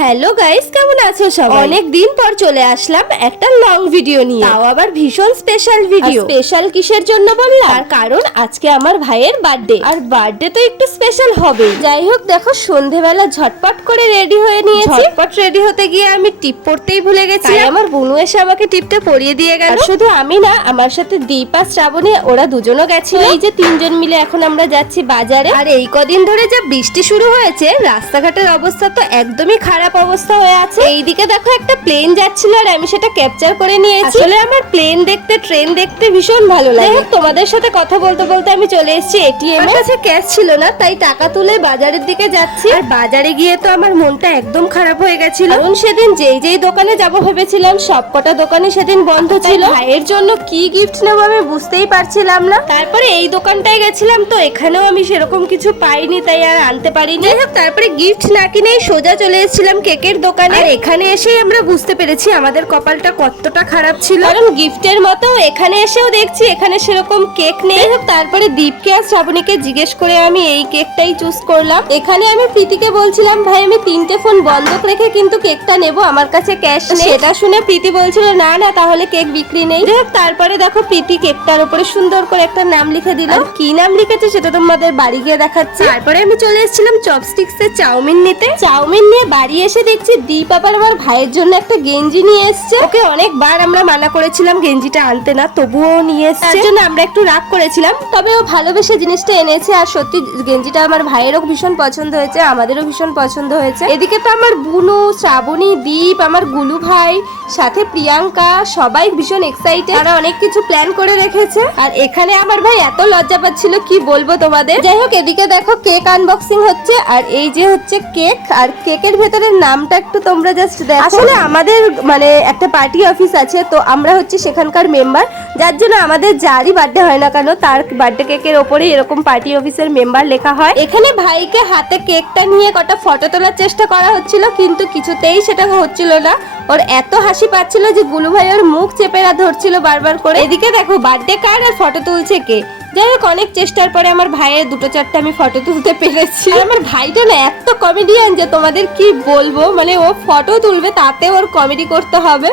Hello guys, কেমন আছো সবাই? অনেক দিন পর চলে আসলাম একটা লং ভিডিও নিয়ে, তাও আবার ভীষণ স্পেশাল ভিডিও। স্পেশাল কিসের জন্য বললাম? তার কারণ আজকে আমার ভাইয়ের বার্থডে, আর বার্থডে তো একটু স্পেশাল হবে। যাই হোক, দেখো সন্ধেবেলা ঝটপট করে রেডি হয়ে নিয়েছি। ঝটপট রেডি হতে গিয়ে আমি টিপ পড়তেই ভুলে গেছি। আমার বোনু এসে আমাকে টিপটা পরিয়ে দিয়ে গেল। শুধু আমি না, আমার সাথে দীপা, শ্রাবণী, ওরা দুজনও গেছিল। এই যে তিনজন মিলে এখন আমরা যাচ্ছি বাজারে। আর এই কদিন ধরে যা বৃষ্টি শুরু হয়েছে, রাস্তাঘাটের অবস্থা তো একদমই খারাপ অবস্থা হয়ে আছে। এইদিকে দেখো একটা প্লেন যাচ্ছিল, আর আমি সেটা ক্যাপচার করে নিয়েছি। আসলে আমার প্লেন দেখতে, ট্রেন দেখতে ভীষণ ভালো লাগে। তোমাদের সাথে কথা বলতে বলতে আমি চলে এসেছি এটিএম এর কাছে। ক্যাশ ছিল না, তাই টাকা তুলে বাজারের দিকে যাচ্ছি। আর বাজারে গিয়ে তো আমার মনটা একদম খারাপ হয়ে গেছিল, কারণ সেদিন যেই দোকানে যাব ভেবেছিলাম সবকটা দোকানই সেদিন বন্ধ ছিল। ভাইয়ের জন্য কি গিফট নেবো আমি বুঝতেই পারছিলাম না। তারপরে এই দোকানটায় গেছিলাম, তো এখানেও আমি সেরকম কিছু পাইনি, তাই আর আনতে পারিনি। যাই হোক, তারপরে গিফট না কিনেই সোজা চলে এসেছিলাম কেকের দোকানে। আর এখানে এসেই আমরা বুঝতে পেরেছি আমাদের কপালটা কতটা খারাপ ছিল, কারণ গিফটের মতো এখানে এসেও দেখছি এখানে সেরকম কেক নেই। তারপরে দীপকে আর শ্রাবণীকে জিজ্ঞেস করে আমি এই কেকটাই চুজ করলাম। এখানে আমি প্রীতিকে বলছিলাম, ভাই আমি 3টে ফোন বন্ধক রেখে কিন্তু কেকটা নেব, আমার কাছে ক্যাশ নেই। সেটা শুনে প্রীতি বলছিল না না, তাহলে কেক বিক্রি নেই। তারপরে দেখো প্রীতি কেকটার উপরে সুন্দর করে একটা নাম লিখে দিল। কি নাম লিখেছে সেটা তোমাদের বাড়ি গিয়ে দেখাচ্ছি। তারপরে আমি চলে এসেছিলাম চপস্টিক্স এর চাউমিন নিতে। চাউমিন নিয়ে বাড়ি এসে দেখছি দীপ আবার আমার ভাইয়ের জন্য একটা গেঞ্জি নিয়ে এসছে। ওকে অনেকবার আমরা মানা করেছিলাম গেঞ্জিটা আনতে না, তবুও নিয়ে এসছে। তার জন্য আমরা একটু রাগ করেছিলাম, তবে ও ভালোবেসে জিনিসটা এনেছে। আর সত্যি গেঞ্জিটা আমার ভাইয়েরও ভীষণ পছন্দ হয়েছে, আমাদেরও ভীষণ পছন্দ হয়েছে। এদিকে তো আমার বুনু, শ্রাবণী, দীপ, আমার গুলু ভাই, সাথে প্রিয়াঙ্কা, সবাই ভীষণ এক্সাইটেড। তারা অনেক কিছু প্ল্যান করে রেখেছে। আর এখানে আমার ভাই এত লজ্জা পাচ্ছিল কি বলবো তোমাদের। যাই হোক, এদিকে দেখো কেক আনবক্সিং হচ্ছে, আর এই যে হচ্ছে কেক। আর কেকের ভেতরের নামটা একটু তোমরা জাস্ট দেখো। আসলে আমাদের মানে একটা পার্টি অফিস আছে, তো আমরা হচ্ছে সেখানকার মেম্বার, যার জন্য আমাদের যারই বার্থডে হয় না কেন তার বার্থডে কেকের ওপরে এরকম পার্টি অফিসের মেম্বার লেখা হয়। এখানে ভাইকে হাতে কেকটা নিয়ে কটা ফটো তোলার চেষ্টা করা হচ্ছিল, কিন্তু কিছুতেই সেটা হচ্ছিল না। ওর এত হাসি পাচ্ছিল যে গুলু ভাই ওর মুখ চেপে ধরছিল বারবার করে। এদিকে দেখো বার্থডে কার্ড আর ফটো তুলছে কে। যাই হোক, অনেক চেষ্টার পরে আমার ভাইয়ের 2-4টে আমি ফটো তুলতে পেরেছি। আমার ভাইটা না এত কমেডিয়ান যে তোমাদের কি বলবো, মানে ও ফটো তুলবে তাতে ওর কমেডি করতে হবে।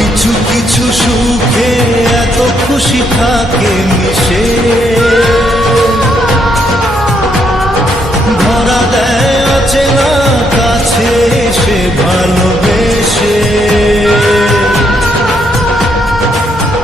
কিছু কিছু সুখে এত খুশি থাকে মিশে, ধরা দেয় অচেনা কাছে সে ভালোবেসে।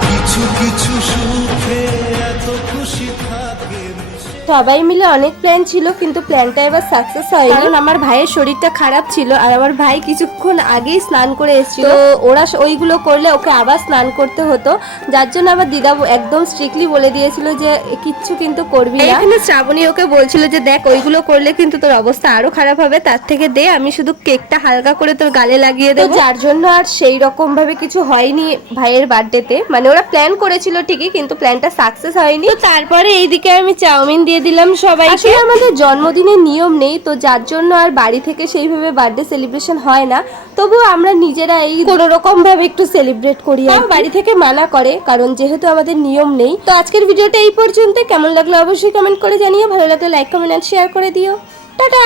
কিছু কিছু সুখে এত খুশি থাকে মিশে। সবাই মিলে অনেক প্ল্যান ছিল, কিন্তু প্ল্যানটা এবার সাকসেস হয়নি, কারণ আমার ভাইয়ের শরীরটা খারাপ ছিল। আর আমার ভাই কিছুক্ষণ আগেই স্নান করে এসেছিল, তো ওরা ওইগুলো করলে ওকে আবার স্নান করতে হতো, যার জন্য আমার দিদা একদম স্ট্রিক্টলি বলে দিয়েছিল যে কিচ্ছু কিন্তু করবি না। এখানে শ্রাবণী ওকে বলছিল যে দেখ ওইগুলো করলে কিন্তু তোর অবস্থা আরো খারাপ হবে, তার থেকে দে আমি শুধু কেকটা হালকা করে তোর গালে লাগিয়ে দেবো। যার জন্য আর সেই রকম ভাবে কিছু হয়নি ভাইয়ের বার্থডেতে। মানে ওরা প্ল্যান করেছিল ঠিকই, কিন্তু প্ল্যানটা সাকসেস হয়নি। তো তারপরে এইদিকে আমি চাউমিন দিয়ে দিলাম সবাইকে। আসলে আমাদের জন্মদিনের নিয়ম নেই, তো যার জন্য আর বাড়ি থেকে সেইভাবে বার্থডে সেলিব্রেশন হয় না। তবুও আমরা নিজেরা এই কোনো রকম ভাবে একটু সেলিব্রেট করি। বাড়ি থেকে মানা করে, কারণ যেহেতু আমাদের নিয়ম নেই। তো আজকের ভিডিওটা এই পর্যন্ত। কেমন লাগলো অবশ্যই কমেন্ট করে জানিও, ভালো লাগলে লাইক, কমেন্ট আর শেয়ার করে দিও। টাটা।